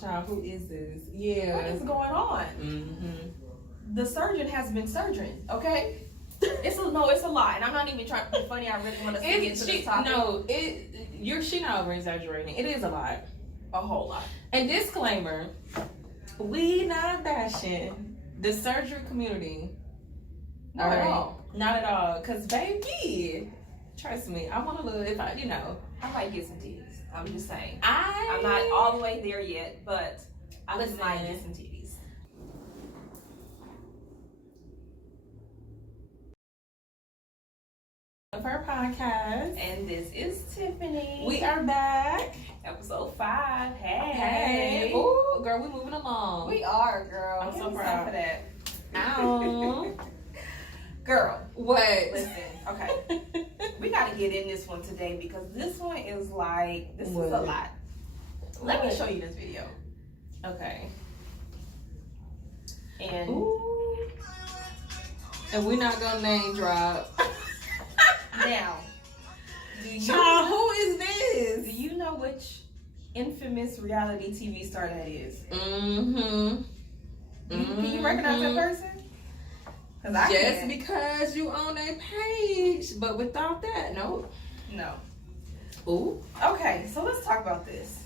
Child, who is this? Yeah. What is going on? Mm-hmm. The surgeon has been surgeon, okay? It's a lot, and I'm not even trying to be funny. I really want to get into this topic. No, she not over exaggerating. It is a lot, a whole lot. And disclaimer: we not bashing the surgery community. Not at all. Not at all. Cause baby, trust me, I want to live. If I might get some titties. I'm just saying. I'm not all the way there yet, but I might get some titties. Of her podcast, and this is Tiffany. We are back, episode 5. Hey, ooh, girl, we moving along. We are, girl. I'm so proud of that. Ow, girl. What? Listen, okay, we got to get in this one today because this one is like this is a lot. Let me show you this video. Okay. And we're not gonna name drop. Now, child, who is this? Do you know which infamous reality TV star that is? Can you recognize that person? Just because you own a page, but without that, no. Ooh. Okay, so let's talk about this.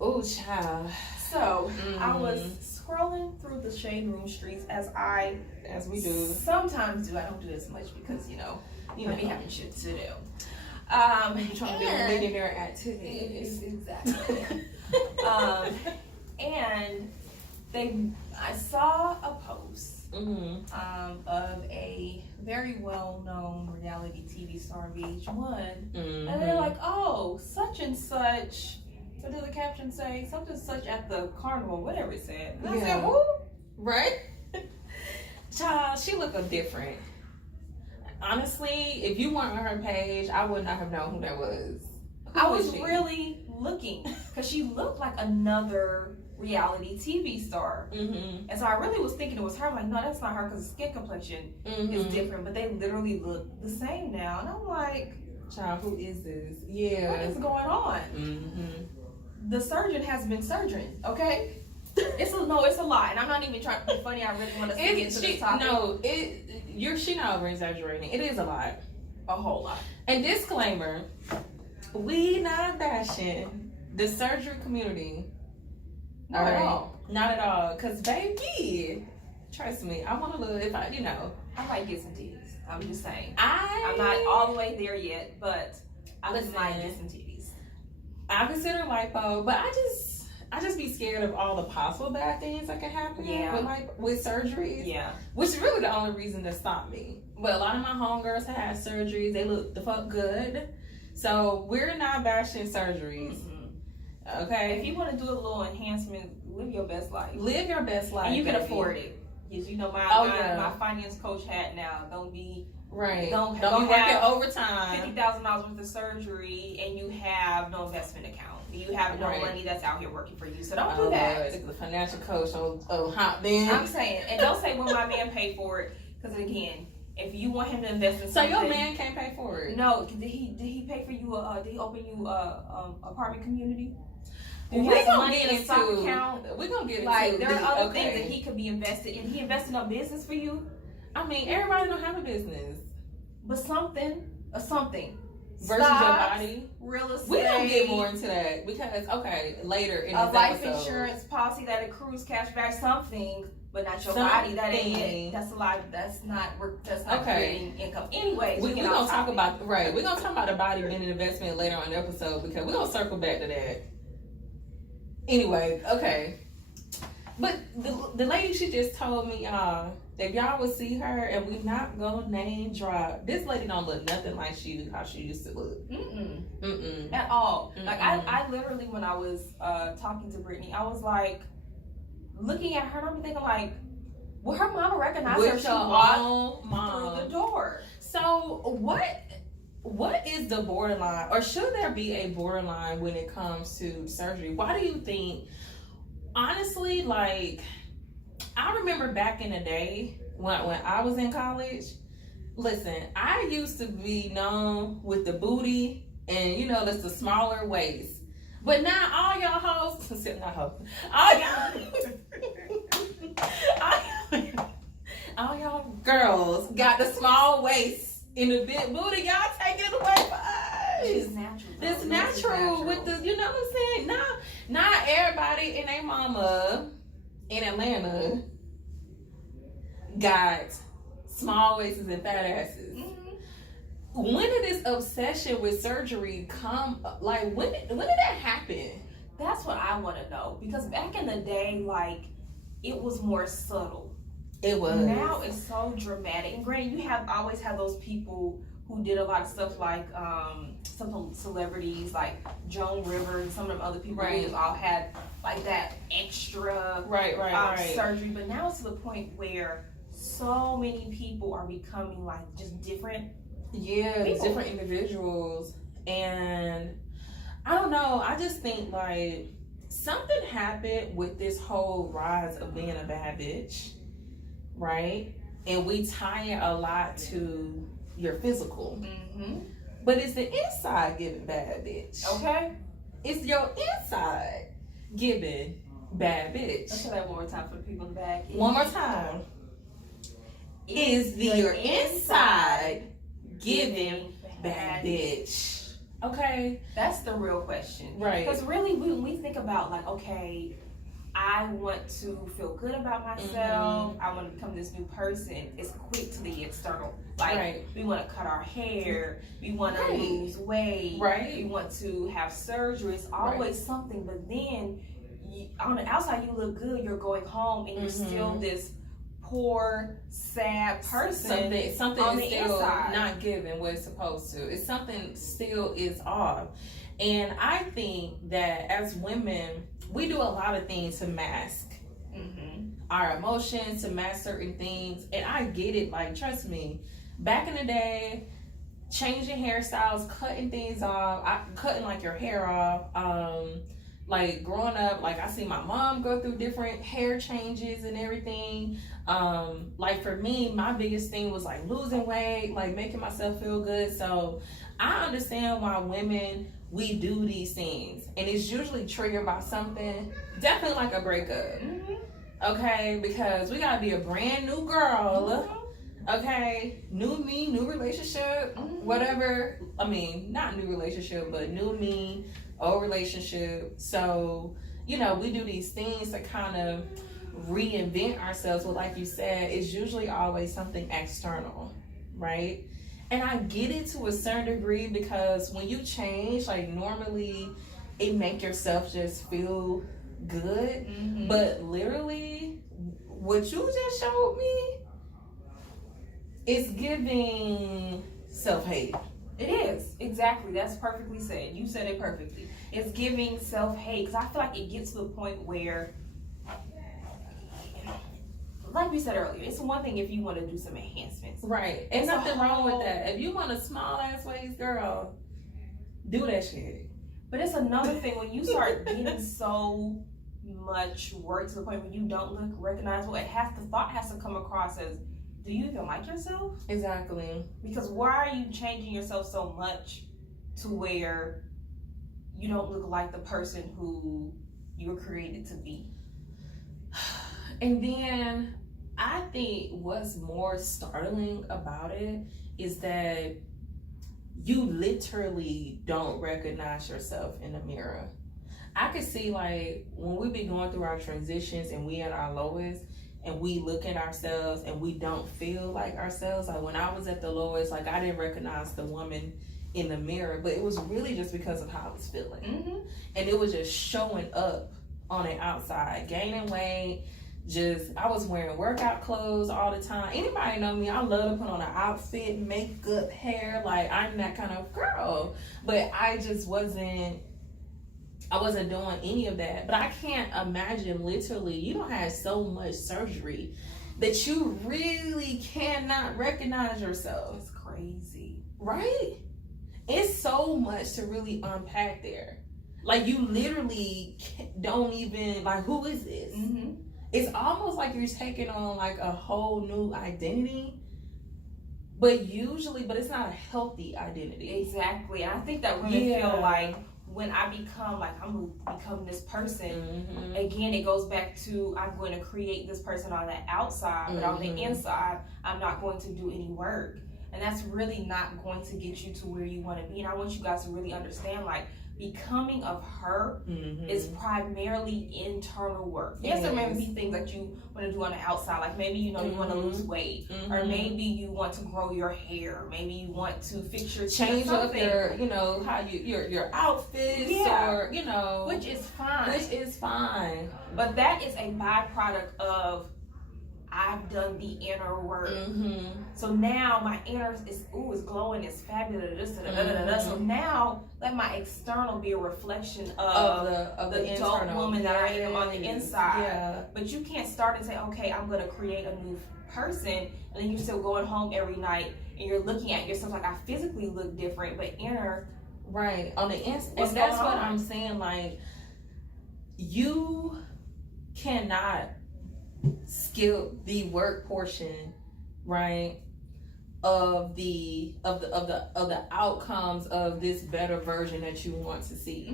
Ooh, child. So I was scrolling through the Shade Room streets as we do. Sometimes do. I don't do this much because you be having shit to do. You're trying to be a millionaire activities. Exactly. And I saw a post of a very well-known reality TV star on VH1, and they're like, "Oh, such and such." What did the caption say? Something such at the carnival, whatever it said. And I said, "Who?" Right? Child, she looked different. Honestly, if you weren't on her page, I would not have known who that was. I was really looking because she looked like another reality TV star, and so I really was thinking it was her. I'm like, no, that's not her because the skin complexion is different. But they literally look the same now, and I'm like, child, who is this? Yeah, what is going on? The surgeon has been surgeon, okay? It's a lot, and I'm not even trying to be funny. I really want to get into this topic. No, she not over exaggerating. It is a lot, a whole lot. And disclaimer: we not bashing the surgery community. Not at all. Not at all. Cause baby, trust me, I want to live. If I might get some titties. I'm just saying. I'm not all the way there yet, but I might get some titties. I consider lipo, but I just be scared of all the possible bad things that can happen with surgeries. Yeah. Which is really the only reason that stopped me. But a lot of my homegirls have had surgeries. They look the fuck good. So we're not bashing surgeries. Okay? If you want to do a little enhancement, live your best life. Live your best life. And you can afford it. Because my finance coach hat now. Don't be Don't be working overtime. $50,000 worth of surgery and you have no investment account. You have no money that's out here working for you. So don't do that. The financial coach on hot man. I'm saying, and don't say, well, my man paid for it. Because again, if you want him to invest in something, so your man can't pay for it. No, did he pay for you? Did he open you apartment community? We're gonna get into. We're gonna get into. There are other things that he could be invested in. He invested in a business for you. I mean, everybody don't have a business, but something. Versus your body, real estate. We don't get more into that because later in this life episode, insurance policy that accrues cash back, something, but not your body. That ain't it. That's a lot. That's not creating income. Anyway, we're gonna talk about We're gonna talk about the body being an investment later on in the episode because we're gonna circle back to that. Anyway, okay. But the lady, she just told me, y'all, if y'all would see her, and we not gonna name drop, this lady don't look nothing like how she used to look. At all. Like I literally, when I was talking to Brittany, I was like looking at her, and I'm thinking like, will her mama recognize her? She walked through the door. So what is the borderline, or should there be a borderline when it comes to surgery? Why do you think? Honestly, like, I remember back in the day when I was in college, listen, I used to be known with the booty and, that's the smaller waist. But now all y'all hoes, except not hoes, all y'all girls got the small waist in the big booty. Y'all taking it away from us. It's natural. It's natural with the, you know what I'm saying? Not everybody and their mama in Atlanta got small waists and fat asses. When did this obsession with surgery come? Like, when did that happen? That's what I want to know. Because back in the day, like, it was more subtle. It was. Now it's so dramatic. And granted, you have always had those people who did a lot of stuff, like some celebrities like Joan Rivers and some of them other people who just all had like that extra surgery. But now it's to the point where so many people are becoming like just different. Yeah, different individuals. And I don't know, I just think like something happened with this whole rise of being a bad bitch, right? And we tie it a lot to your physical. But it's the inside giving bad bitch. Okay? It's your inside giving bad bitch. Let's say that one more time for the people in the back. One more time. Is your inside giving bad bitch? Okay, that's the real question, right? Because really, when we think about like, okay, I want to feel good about myself. I want to become this new person. It's quick to the external. Like we want to cut our hair, we want to lose weight, we want to have surgery. It's always something. But then on the outside, you look good. You're going home, and you're still this poor, sad person. Something on is the still inside. Not giving what it's supposed to. It's something still is off. And I think that as women, we do a lot of things to mask our emotions, to mask certain things. And I get it. Like, trust me, back in the day, changing hairstyles, cutting things off, cutting like your hair off. Like growing up, like I see my mom go through different hair changes and everything. Like for me, my biggest thing was like losing weight, like making myself feel good. So I understand why women, we do these things, and it's usually triggered by something, definitely like a breakup. Okay, because we gotta be a brand new girl. Okay, new me, new relationship, whatever. I mean, not new relationship, but new me, old relationship. So, you know, we do these things to kind of reinvent ourselves. But like you said, it's usually always something external, right? And I get it to a certain degree, because when you change, like normally it make yourself just feel good. But literally, what you just showed me, it's giving self-hate. It is. Exactly. That's perfectly said. You said it perfectly. It's giving self-hate, because I feel like it gets to the point where, like we said earlier, it's one thing if you want to do some enhancements. Right. And nothing wrong with that. If you want a small ass waist, girl, do that shit. But it's another thing when you start getting so much work to the point where you don't look recognizable. The thought has to come across as, do you even like yourself? Exactly. Because why are you changing yourself so much to where you don't look like the person who you were created to be? And then I think what's more startling about it is that you literally don't recognize yourself in the mirror. I could see, like, when we be going through our transitions and we at our lowest, and we look at ourselves and we don't feel like ourselves. Like when I was at the lowest, like I didn't recognize the woman in the mirror, but it was really just because of how I was feeling. And it was just showing up on the outside, gaining weight. I was wearing workout clothes all the time. Anybody know me, I love to put on an outfit, makeup, hair. Like I'm that kind of girl, but I just wasn't doing any of that. But I can't imagine, literally, you don't have so much surgery that you really cannot recognize yourself. It's crazy. Right? It's so much to really unpack there. Like you literally don't even, like, who is this? It's almost like you're taking on like a whole new identity. But it's not a healthy identity. Exactly. And I think that women feel like when I become like, I'm going to become this person, again, it goes back to, I'm going to create this person on the outside, but on the inside, I'm not going to do any work. And that's really not going to get you to where you want to be. And I want you guys to really understand, like, becoming of her is primarily internal work. Yes, there may be things that you want to do on the outside, like maybe you want to lose weight, or maybe you want to grow your hair, maybe you want to fix your change up your how your outfits, or which is fine. But that is a byproduct of, I've done the inner work. So now my inner is glowing, it's fabulous. So now let my external be a reflection of the adult woman that I am on the inside. But you can't start and say, okay, I'm going to create a new person, and then you're still going home every night and you're looking at yourself like, I physically look different, but inner. Right. On the inside. And that's what I'm saying. Like, you cannot skip the work portion, right, of the outcomes of this better version that you want to see.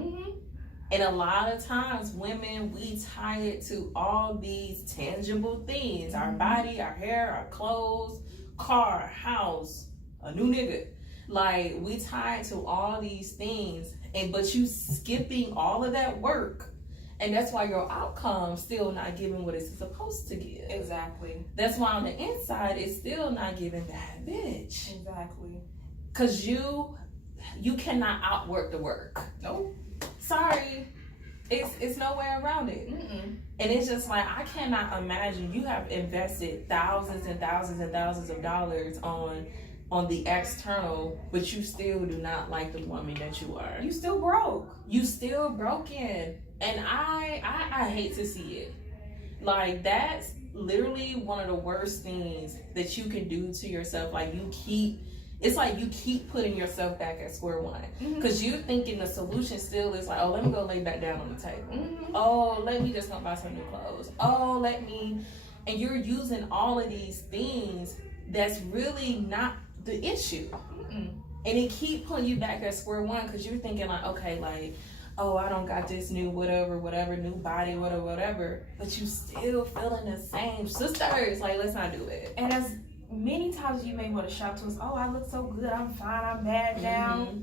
And a lot of times women, we tie it to all these tangible things: our body, our hair, our clothes, car, house, a new nigga. Like, we tie it to all these things, but you skipping all of that work. And that's why your outcome's still not giving what it's supposed to give. Exactly. That's why on the inside, it's still not giving that bitch. Exactly. Because you cannot outwork the work. Nope. Sorry. It's no way around it. And it's just like, I cannot imagine you have invested thousands and thousands and thousands of dollars on the external, but you still do not like the woman that you are. You still broke. You still broken. And I hate to see it. Like, that's literally one of the worst things that you can do to yourself. Like, it's like you keep putting yourself back at square one. Because you're thinking the solution still is like, oh, let me go lay back down on the table. Oh, let me just go buy some new clothes. Oh, and you're using all of these things that's really not the issue. And it keep pulling you back at square one, because you're thinking like, okay, like, oh, I don't got this new whatever, new body, whatever. But you still feeling the same. Sisters, like, let's not do it. And as many times you may want to shout to us, oh, I look so good, I'm fine, I'm bad now.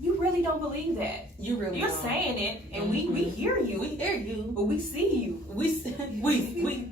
You really don't believe that. You're don't. Saying it, and we hear you. We hear you. But we see you. We see you.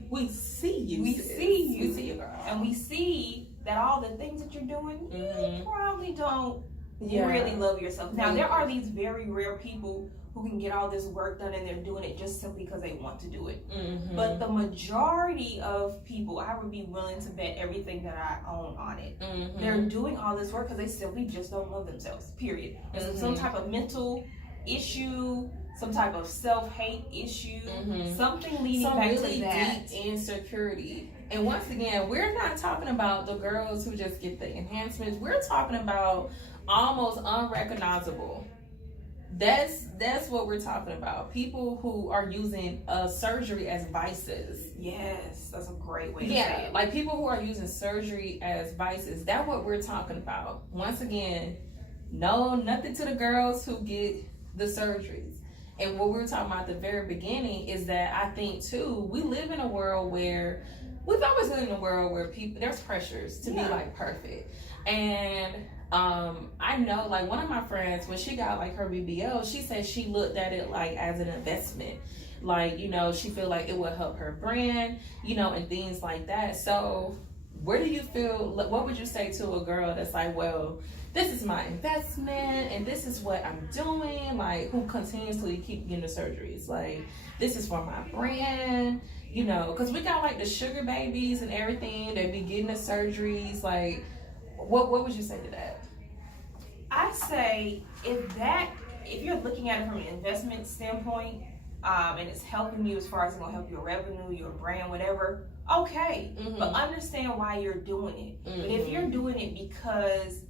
We see you. We see you, girl. And we see that all the things that you're doing, you probably don't really love yourself. Now, there are these very rare people who can get all this work done, and they're doing it just simply because they want to do it. But the majority of people, I would be willing to bet everything that I own on it. They're doing all this work because they simply just don't love themselves, period. There's some type of mental issue, some type of self-hate issue, something leading back really to that. Deep insecurity. And once again, we're not talking about the girls who just get the enhancements. We're talking about almost unrecognizable. That's what we're talking about. People who are using surgery as vices. Yes, that's a great way to say it. Like people who are using surgery as vices. That's what we're talking about. Once again, no, nothing to the girls who get the surgeries. And what we were talking about at the very beginning is that I think too, we live in a world where we've always lived in a world where people, there's pressures to be like perfect. And I know, like, one of my friends, when she got like her BBL, she said she looked at it like as an investment. Like, you know, she feel like it would help her brand, you know, and things like that. So where do you feel, what would you say to a girl that's like, well, this is my investment and this is what I'm doing, like, who continuously keep getting the surgeries, like, this is for my brand, you know, because we got like the sugar babies and everything, they be getting the surgeries, like, what would you say to that? I say if you're looking at it from an investment standpoint, and it's helping you as far as it's gonna help your revenue, your brand, whatever, okay. But understand why you're doing it. But if you're doing it because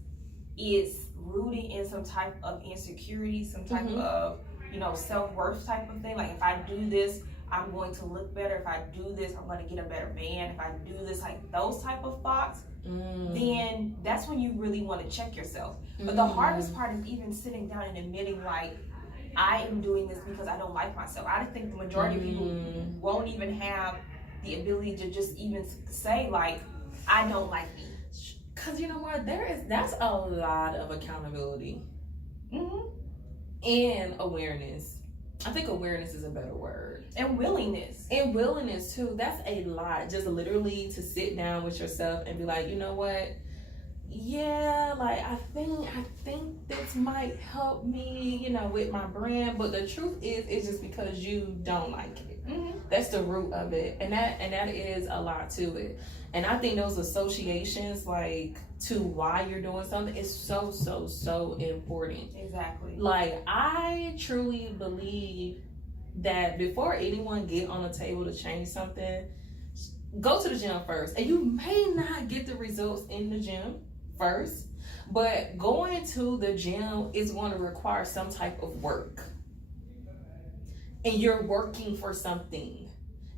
it's rooted in some type of insecurity, some type of, you know, self-worth type of thing, like if I do this, I'm going to look better. If I do this, I'm going to get a better band. If I do this, like those type of thoughts, then that's when you really want to check yourself. But the hardest part is even sitting down and admitting, like, I am doing this because I don't like myself. I think the majority of people won't even have the ability to just even say, like, I don't like me. Because you know what? That's a lot of accountability. Mm-hmm. And awareness. I think awareness is a better word. And willingness. And willingness too. That's a lot. Just literally to sit down with yourself and be like, you know what? Yeah, like I think this might help me, you know, with my brand. But the truth is, it's just because you don't like it. Mm-hmm. That's the root of it, and that is a lot to it. And I think those associations, like, to why you're doing something is so important. Exactly. Like, I truly believe that before anyone get on the table to change something, go to the gym first. And you may not get the results in the gym first, but going to the gym is going to require some type of work. And you're working for something.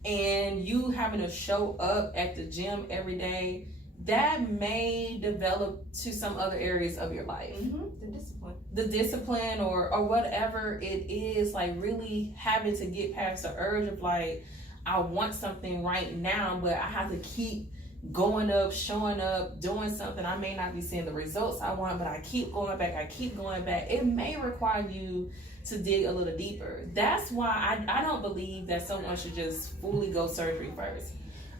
And you having to show up at the gym every day, that may develop to some other areas of your life. Mm-hmm. The discipline or whatever it is, like really having to get past the urge of like, I want something right now, but I have to keep going up, showing up, doing something. I may not be seeing the results I want, but I keep going back. It may require you to dig a little deeper. That's why I don't believe that someone should just fully go surgery first.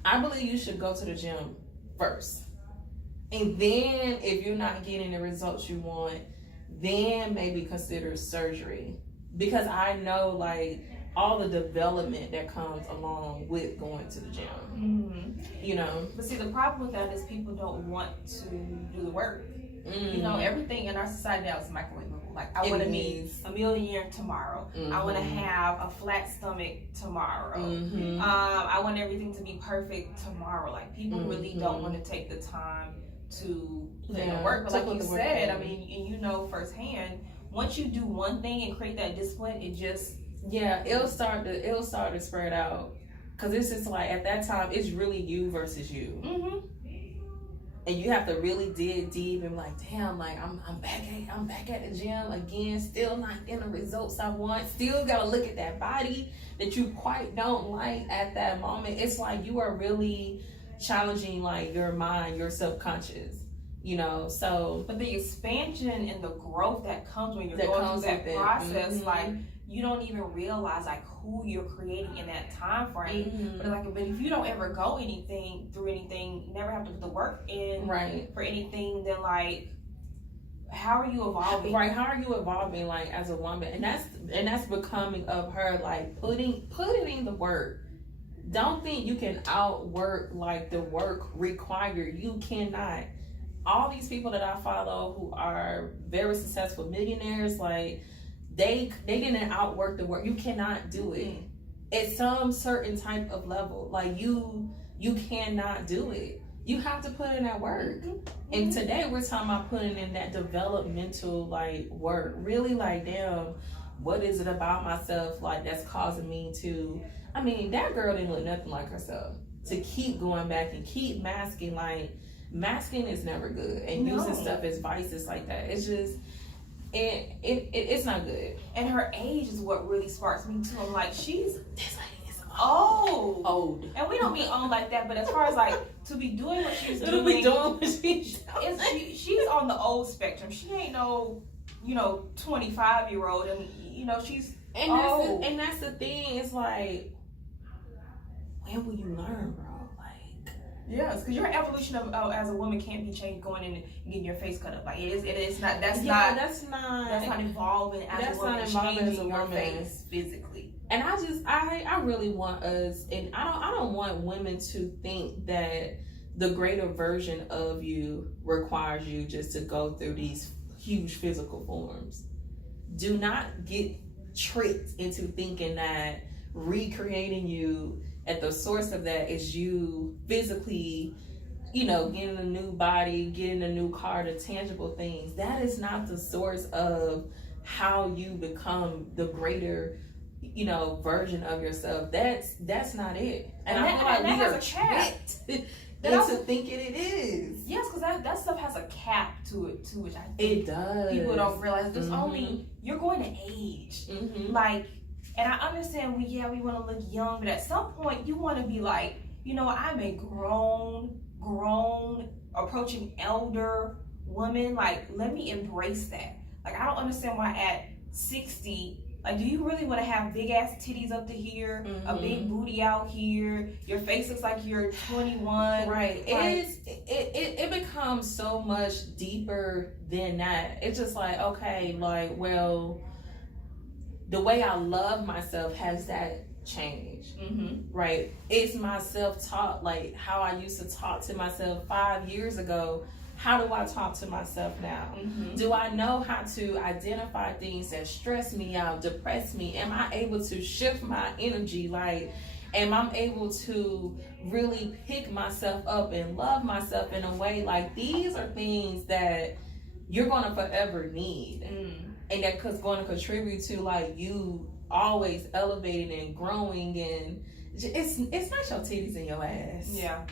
I believe you should go to the gym first. And then if you're not getting the results you want, then maybe consider surgery. Because I know, like, all the development that comes along with going to the gym. Mm-hmm. You know? But see, the problem with that is people don't want to do the work. You know, everything in our society now is microwavable. Like, I want to be a millionaire tomorrow. I want to have a flat stomach tomorrow. I want everything to be perfect tomorrow. Like, people really don't want to take the time to put in the work. But like you said, I mean, and you know firsthand, once you do one thing and create that discipline, it just... Yeah, it'll start to spread out. Because it's just like, at that time, it's really you versus you. Mm-hmm. And you have to really dig deep and like, damn, like I'm back at the gym again, still not getting the results I want. Still gotta look at that body that you quite don't like at that moment. It's like you are really challenging like your mind, your subconscious, you know. So, but the expansion and the growth that comes when you're going through that process, like, you don't even realize like who you're creating in that time frame. But if you don't ever go through anything, never have to put the work in for anything, then like, how are you evolving? Right, how are you evolving like as a woman? And that's becoming of her, like putting in the work. Don't think you can outwork like the work required. You cannot. All these people that I follow who are very successful millionaires, like they didn't outwork the work. You cannot do it at some certain type of level. Like you cannot do it. You have to put in that work. And today we're talking about putting in that developmental like work. Really like, damn, what is it about myself like that's causing me to... I mean, that girl didn't look nothing like herself. To keep going back and keep masking, like masking is never good. And using stuff as vices like that, it's just... It's not good. And her age is what really sparks me too. I'm like, this lady is old. And we don't mean old like that, but as far as like to be doing what she's doing, she's on the old spectrum. She ain't no 25-year-old, and she's old. That's the thing. It's like, when will you learn, bro? Yes, because your evolution of as a woman can't be changed going in and getting your face cut up. Like it's not. That's not evolving as a woman. Changing your face physically. And I really want us, and I don't want women to think that the greater version of you requires you just to go through these huge physical forms. Do not get tricked into thinking that recreating you at the source of that is you physically, getting a new body, getting a new car, the tangible things. That is not the source of how you become the greater, version of yourself. That's not it. And I feel like we are tricked into thinking it is. Yes, because that stuff has a cap to it too, which I think it does. People don't realize there's only, you're going to age. Like, and I understand we want to look young, but at some point you want to be like, you know, I'm a grown, approaching elder woman. Like, let me embrace that. Like, I don't understand why at 60, like, do you really want to have big ass titties up to here, a big booty out here, your face looks like you're 21? Right. It becomes so much deeper than that. It's just like, okay, like, well, the way I love myself, has that changed? Right. It's my self-talk, like how I used to talk to myself 5 years ago. How do I talk to myself now? Do I know how to identify things that stress me out, depress me? Am I able to shift my energy? Like, am I able to really pick myself up and love myself in a way? Like, these are things that you're going to forever need. And that's going to contribute to, like, you always elevating and growing. And it's not your titties in your ass. Yeah.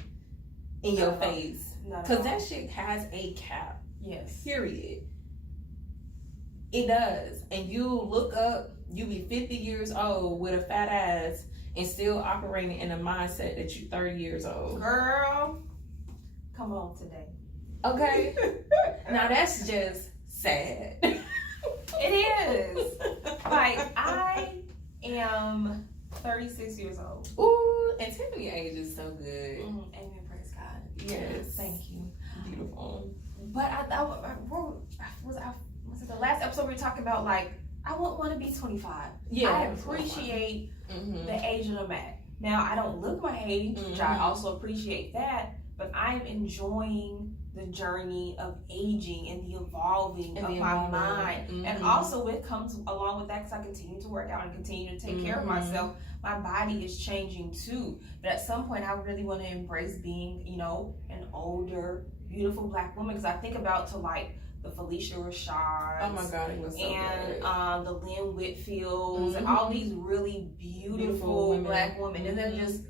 In your face. Because that shit has a cap. Yes. Period. It does. And you look up, you be 50 years old with a fat ass and still operating in a mindset that you're 30 years old. Girl, come on today. Okay? Now that's just sad. It is. Like, I am 36 years old. Ooh, and Tiffany age is so good. Amen. Praise God. Yes. Thank you. Beautiful. But was it the last episode we were talking about, like, I wouldn't want to be 25. Yeah. I appreciate the age that I'm at. Now, I don't look my age, which I also appreciate that, but I'm enjoying the journey of aging and the evolving of my mind. And also it comes along with that, because I continue to work out and continue to take care of myself. My body is changing too. But at some point I really want to embrace being, you know, an older, beautiful Black woman. Because I think about to like the Felicia Rashads. Oh my God, it was so and good. The Lynn Whitfields and all these really beautiful Black women. And they're just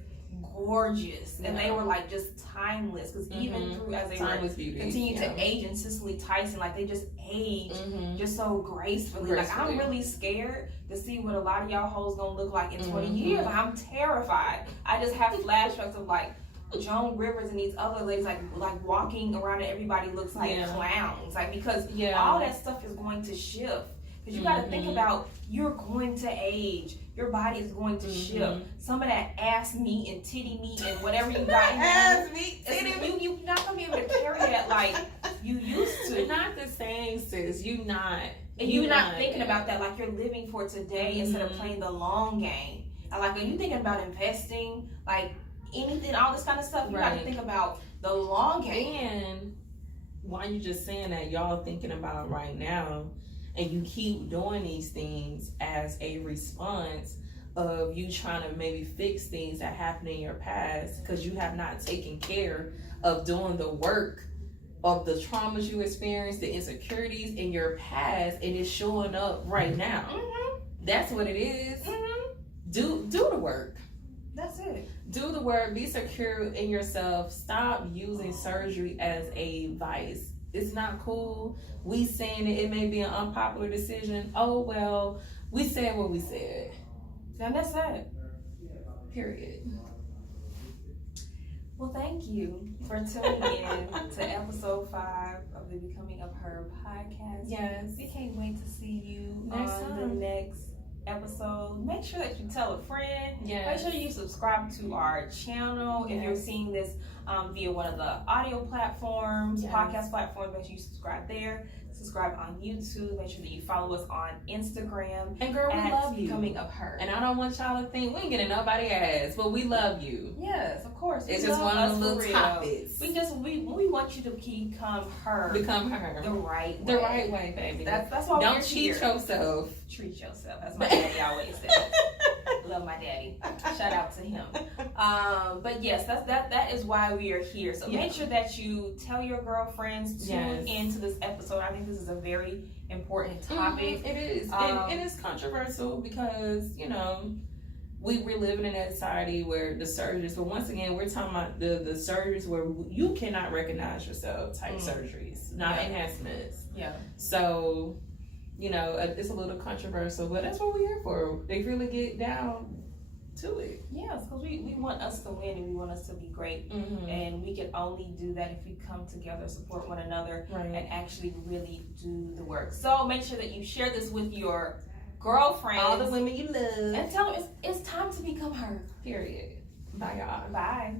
gorgeous, and they were like just timeless, because even through as they continue to age, and Cicely Tyson, like they just age just so gracefully. Like, I'm really scared to see what a lot of y'all hoes gonna look like in 20 years. Like, I'm terrified. I just have flashbacks of like Joan Rivers and these other ladies like walking around and everybody looks like clowns, like, because all that stuff is going to shift. Because you got to think about, you're going to age. Your body is going to shift. Some of that ass meat and titty meat and whatever you got in ass meat, titty meat. You're not going to be able to carry that like you used to. Not the same, sis. You're not. And you're not thinking about that. Like, you're living for today instead of playing the long game. And like, when you're thinking about investing, like anything, all this kind of stuff, you got to think about the long game. And while you're just saying that, y'all thinking about right now, and you keep doing these things as a response of you trying to maybe fix things that happened in your past, because you have not taken care of doing the work of the traumas you experienced, the insecurities in your past, and it's showing up right now. That's what it is. Do the work. That's it. Do the work. Be secure in yourself. Stop using surgery as a vice. It's not cool. We saying it may be an unpopular decision. Oh, well, we said what we said. And that's it. Period. Well, thank you for tuning in to episode 5 of the Becoming of Her podcast. Yes. We can't wait to see you next on the next episode. Make sure that you tell a friend. Yes. Make sure you subscribe to our channel. If you're seeing this via one of the audio platforms, podcast platforms, make sure you subscribe there. Subscribe on YouTube. Make sure that you follow us on Instagram. And girl, we love you. Becoming of Her. And I don't want y'all to think we ain't getting nobody ass, but we love you. Yes, of course. It's just one of the little topics. We want you to become her. Become her. The right way. The right way, baby. That's why don't cheat yourself. Treat yourself. That's my daddy always says. Love my daddy. Shout out to him. But yes, that is why we are here. So make sure that you tell your girlfriends, tune into this episode. I think this is a very important topic. It is. And it's controversial because, you know, we're living in a society where the surgeries, but once again, we're talking about the surgeries where you cannot recognize yourself type surgeries, not enhancements. Yeah. So, you know, it's a little controversial, but that's what we're here for. They really get down to it. Yes, because we want us to win and we want us to be great. And we can only do that if we come together, support one another, and actually really do the work. So make sure that you share this with your girlfriends, all the women you love, and tell them it's time to become her. Period. Bye, y'all. Bye.